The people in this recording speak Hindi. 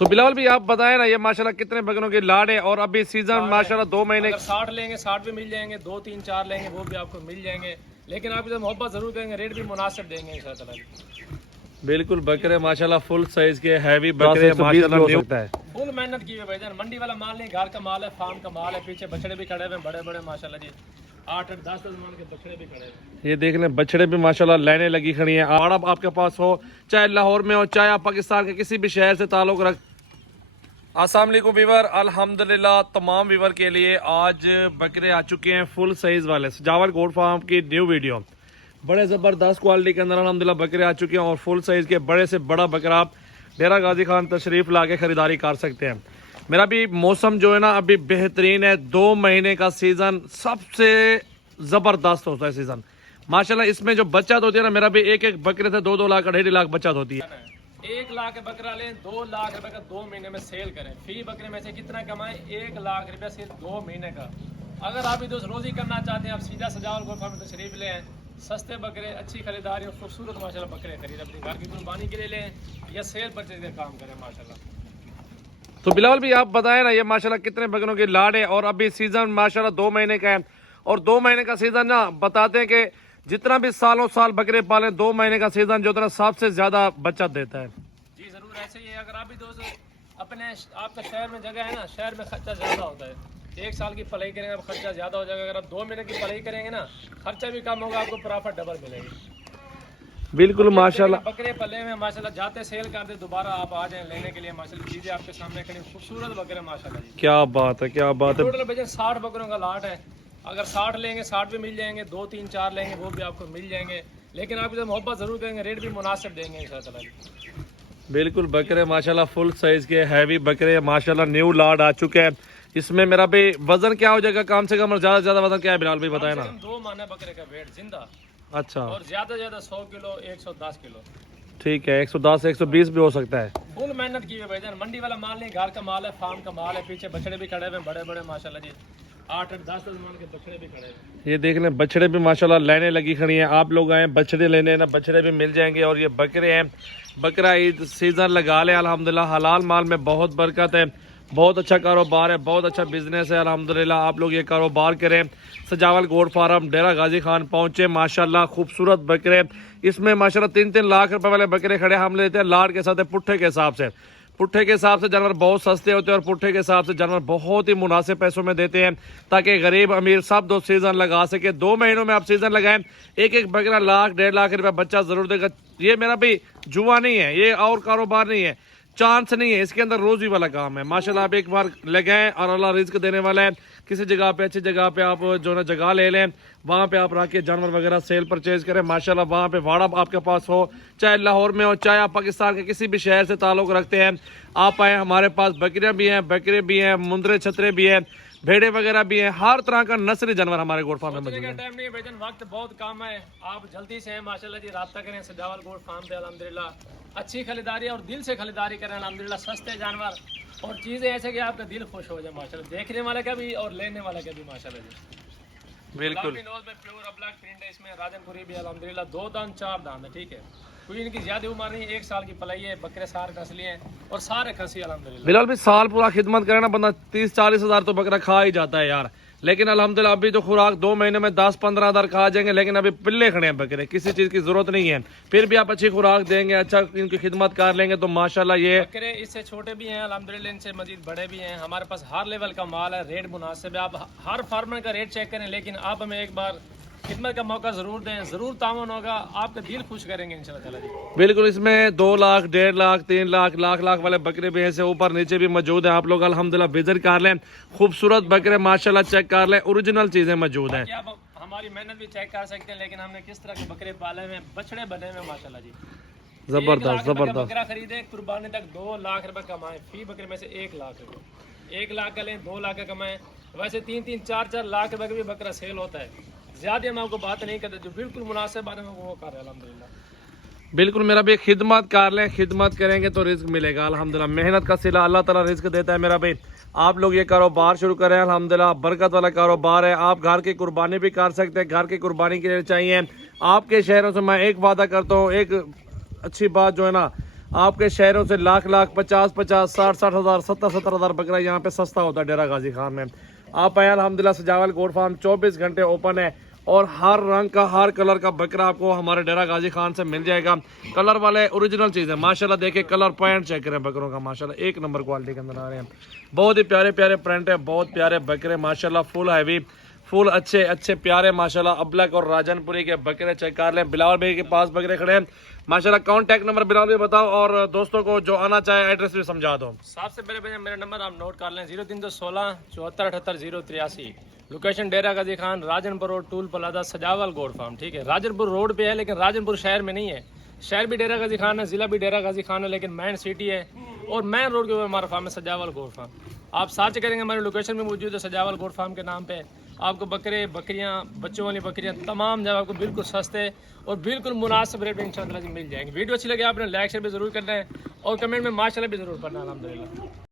तो बिलावल भी आप बताएं ना, ये माशाल्लाह कितने बकरों की लाड है और अभी सीजन माशाल्लाह 2 महीने 60 लेंगे 60 भी मिल जाएंगे, 2 3 4 लेंगे वो भी आपको मिल जाएंगे, लेकिन आपके साथ मोहब्बत जरूर करेंगे, रेट भी मुनासिब देंगे इंशाल्लाह। बिल्कुल बकरे माशाल्लाह फुल साइज के हैवी बकरे माशाल्लाह न्यू है। फुल मेहनत की है भाईजान, मंडी वाला माल नहीं, घर का माल है, फार्म का माल है। पीछे बछड़े भी खड़े हुए बड़े बड़े माशाल्लाह जी, 8-10 मान के बछड़े भी खड़े हैं। ये देख लें बछड़े भी माशाल्लाह लाइनें लगी खड़ी हैं। और अब आपके पास हो, चाहे लाहौर में हो, चाहे आप पाकिस्तान के किसी भी शहर से ताल्लुक रख। अस्सलाम वालेकुम वीवर, अल्हम्दुलिल्लाह तमाम वीवर के लिए आज बकरे आ चुके हैं फुल साइज वाले सजावल गोट फार्म की न्यू वीडियो। बड़े ज़बरदस्त क्वालिटी के अंदर अल्हम्दुलिल्लाह बकरे आ चुके हैं और फुल साइज के बड़े से बड़ा बकरा आप डेरा गाजी खान तशरीफ़ ला के ख़रीदारी कर सकते हैं। मेरा भी मौसम जो है ना अभी बेहतरीन है। 2 महीने का सीज़न सबसे ज़बरदस्त होता है सीज़न माशाल्लाह। इसमें जो बचत होती है ना, मेरा भी एक एक बकरे से 2-2 लाख 2.5 लाख बचत होती है। 1 लाख का बकरा लें, 2 लाख रुपए का 2 महीने में सेल करें। फी बकरे में से कितना कमाएं? 1 लाख रुपया सिर्फ 2 महीने का। अगर आप दोस्त रोजी करना चाहते हैं, आप सीधा सजावल गोट फार्म में तशरीफ लें। सस्ते बकरे, अच्छी खरीदारी और खूबसूरत माशाल्लाह बकरे खरीद अपने घर की कुर्बानी के लिए लें या सेल परचेज का काम करें माशाल्लाह। तो बिलावल भी आप बताएं ना, ये माशाल्लाह कितने बकरों की लाड है और अभी सीजन माशाल्लाह 2 महीने का है। और 2 महीने का सीजन ना बताते हैं कि जितना भी सालों साल बकरे पालें, 2 महीने का सीजन जो है सबसे ज्यादा बचत देता है। जी जरूर, ऐसे ही है। अगर आप भी दोस्त अपने आपका शहर में जगह है ना, शहर में खर्चा ज्यादा होता है। 1 साल की पलाई करेंगे अब खर्चा ज्यादा हो जाएगा। अगर आप 2 महीने की पलाई करेंगे ना, खर्चा भी कम होगा, आपको प्रॉफिट डबल मिलेगी। बिल्कुल माशाल्लाह बकरे पले में माशाल्लाह जाते सेल कर दे, दोबारा आप आ जाएं लेने के लिए माशाल्लाह। चीजें आपके सामने खड़ी, खूबसूरत बकरे माशाल्लाह जी। क्या बात है, क्या बात है। टोटल भैया 60 बकरों का लाट है। अगर 60 लेंगे 60 भी मिल जाएंगे, 2 3 4 लेंगे वो भी आपको मिल जाएंगे, लेकिन आपके साथ मोहब्बत जरूर करेंगे, रेट भी मुनासिब देंगे इंशाल्लाह। बिल्कुल बकरे माशाल्लाह फुल साइज के हैवी बकरे माशाल्लाह न्यू लाड आ चुके हैं। इसमें मेरा भी वजन क्या हो जाएगा कम से कम और ज्यादा से ज्यादा वजन क्या है बिलाल भाई बताए ना? 2 माना बकरे का वेट जिंदा। अच्छा, और ज्यादा ज्यादा 100 किलो 110 किलो। ठीक है, 110 120 भी हो सकता है। फुल मेहनत की है भाईजान, मंडी वाला माल नहीं, घर का माल है, फार्म का माल है। पीछे बछड़े भी खड़े हुए बड़े बड़े माशाल्लाह जी, 8-10 मान के बछड़े भी खड़े हैं। ये देख लें बछड़े भी माशाल्लाह लाइनें लगी खड़ी हैं। आप लोग आए बछड़े लेने ना, बछड़े भी मिल जाएंगे। और ये बकरे हैं, बकरा ईद सीजन लगा ले अल्हम्दुलिल्लाह। हलाल माल में बहुत बरकत है, बहुत अच्छा कारोबार है, बहुत अच्छा बिजनेस है अल्हम्दुलिल्लाह। आप लोग ये कारोबार करें। सजावल गोट फार्म डेरा गाजी खान पहुंचे माशाल्लाह, खूबसूरत बकरे। इसमें माशाल्लाह 3-3 लाख रुपए वाले बकरे खड़े हम लेते हैं लाड के साथ, पुट्ठे के हिसाब से। पुट्ठे के हिसाब से जानवर बहुत सस्ते होते हैं और पुट्ठे के हिसाब से जानवर बहुत ही मुनासिब पैसों में देते हैं, ताकि गरीब अमीर सब 2 सीजन लगा सके। 2 महीनों में आप सीजन लगाएं, एक एक बकरा लाख 1.5 लाख रुपया बच्चा जरूर देगा। ये मेरा भी जुआ नहीं है, ये और कारोबार नहीं है, चांस नहीं है, इसके अंदर रोजी वाला काम है माशाल्लाह। आप एक बार लगाएं और अल्लाह रिज्क देने वाला है। किसी जगह पे अच्छी जगह पे आप जो ना जगह ले लें, वहाँ पे आप रख के जानवर वगैरह सेल परचेज करें माशाल्लाह। वहाँ पे वाड़ा आपके पास हो, चाहे लाहौर में हो, चाहे आप पाकिस्तान के किसी भी शहर से ताल्लुक रखते हैं, आप आए। हमारे पास बकरियाँ भी हैं, बकरे भी हैं, मुंदरे छतरे भी हैं, भेड़े वगैरह भी हैं, हर तरह का नस्ली जानवर हमारे गोट फार्म में मौजूद है। टाइम नहीं है भाईजान, वक्त बहुत कम है। आप जल्दी से माशाल्लाह जी राब्ता करें सजावल गोट फार्म पे अल्हम्दुलिल्लाह। अच्छी खरीदारी और दिल से खरीदारी करें अल्हम्दुलिल्लाह। सस्ते जानवर और चीजें ऐसे कि आपका दिल खुश हो जाए माशाल्लाह, देखने वाले का भी और लेने वाले का भी माशाल्लाह जी। बिल्कुल प्योर अब्लैक प्रिंट है इसमें, राजनपुरी भी अल्हम्दुलिल्लाह। 2 दांत 4 दांत है, ठीक है। कोई इनकी ज्यादा उम्र नहीं, 1 साल की पलाई है। बकरे सारे नस्ली हैं और सारे खसी अल्हम्दुलिल्लाह। बिलाल भी साल पूरा खिदमत करे ना बंदा 30-40 हज़ार तो बकरा खा ही जाता है यार। लेकिन अल्हम्दुलिल्लाह अभी तो खुराक 2 महीने में 10-15 हज़ार खा जाएंगे, लेकिन अभी पिल्ले खड़े हैं बकरे, किसी चीज की जरूरत नहीं है। फिर भी आप अच्छी खुराक देंगे, अच्छा इनकी खिदमत कर लेंगे तो माशाल्लाह ये बकरे इससे छोटे भी हैं अल्हम्दुलिल्लाह, इनसे मजीद बड़े भी हैं। हमारे पास हर लेवल का माल है, रेट मुनासिब है। आप हर फार्मर का रेट चेक करें, लेकिन आप हमें एक बार खिदमत का मौका जरूर दें, जरूर तावन होगा, आपका दिल खुश करेंगे इंशाल्लाह जी। बिल्कुल। इसमें 2 लाख 1.5 लाख 3 लाख लाख वाले बकरे भी ऐसे ऊपर नीचे भी मौजूद है। आप लोग अल्हम्दुलिल्लाह विजिट कर लें, खूबसूरत बकरे माशाल्लाह चेक कर लें, ओरिजिनल चीजें मौजूद हैं। आप हमारी मेहनत भी चेक कर सकते हैं, लेकिन हमने किस तरह के बकरे पाले हुए, बछड़े बने हुए माशाल्लाह जी। जबरदस्त जबरदस्त बकरा खरीदे, कुर्बानी तक 2 लाख रुपए कमाए। फी बकरे में से 1 लाख रुपए, 1 लाख का लें 2 लाख का कमाए। वैसे 3-3 4-4 लाख रुपए का भी बकरा सेल होता है। ज्यादा हम आपको बात नहीं करते, जो बिल्कुल मुनासिब बारे में वो कर रहे हैं अल्हम्दुलिल्लाह। बिल्कुल मेरा भी खिदमत कर लें, खिदमत करेंगे तो रिज्क मिलेगा अल्हम्दुलिल्लाह। मेहनत का सिला अल्लाह ताला रिज्क देता है मेरा भाई। आप लोग ये कारोबार शुरू करें अल्हम्दुलिल्लाह, बरकत वाला कारोबार है। आप घर की कुर्बानी भी कर सकते हैं, घर की कुर्बानी के लिए चाहिए। आपके शहरों से मैं एक वादा करता हूँ, एक अच्छी बात जो है ना, आपके शहरों से लाख लाख 50-50 60-60 हज़ार 70-70 हज़ार बकरा यहाँ पे सस्ता होता है डेरा गाजी खान में। आप आए अल्हम्दुलिल्लाह सजावल गोट फार्म 24 घंटे ओपन है और हर रंग का हर कलर का बकरा आपको हमारे डेरा गाजी खान से मिल जाएगा। कलर वाले ओरिजिनल चीज़ है माशाल्लाह। देखिए कलर पॉइंट चेक करें बकरों का माशाल्लाह एक नंबर क्वालिटी के अंदर आ रहे हैं। बहुत ही प्यारे प्यारे प्रिंट है, बहुत प्यारे बकरे माशाल्लाह, फुल हैवी फुल अच्छे अच्छे प्यारे माशाल्लाह। अबलक और राजनपुरी के बकरे चेक कर लें। बिलावल भाई के पास बकरे खड़े हैं माशाल्लाह। कॉन्टैक्ट नंबर बिलावल भाई बताओ और दोस्तों को जो आना चाहे एड्रेस भी समझा दो। सबसे पहले भैया मेरा नंबर आप नोट कर लें 0316 74 78 083। Location Dera Ghazi Khan, Rajanpur road, toll plaza, Sajawal goat farm. ठीक है, राजनपुर रोड पे है लेकिन राजनपुर शहर में नहीं है। शहर भी डेरा गाजी खान है, जिला भी डेरा गाजी खान है, लेकिन मेन सिटी है और मेन रोड के ऊपर हमारा फार्म है सजावल गोट फार्म। आप सर्च करेंगे हमारे लोकेशन में मौजूद है सजावल गोट फार्म के नाम पे। आपको बकरे बकरियां, बच्चों वाली बकरियां तमाम जगह आपको बिल्कुल सस्ते और बिल्कुल मुनासिब रेट में इंशाल्लाह मिल जाएंगे। वीडियो अच्छी लगे आपने लाइक शेयर भी जरूर करना है और कमेंट में माशाल्लाह भी जरूर करना है। अल्हम्दुलिल्लाह।